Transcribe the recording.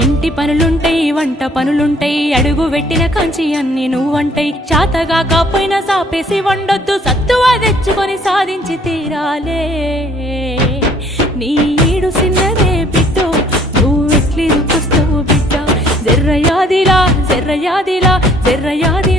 ఇంటి పనులుంటాయి వంట పనులుంటాయి అడుగు పెట్టిన కంచి అన్ని నువ్వంటాయి చాతగా కాపోయినా సాపేసి వండొద్దు సత్తువా తెచ్చుకొని సాధించి తీరాలే నీ ఈడు సిన్నదే బిడ్డో నువ్వెట్లి రుకుస్తావు బిడ్డ జర్రయాదిలా జర్రయాదిలా జర్రయాది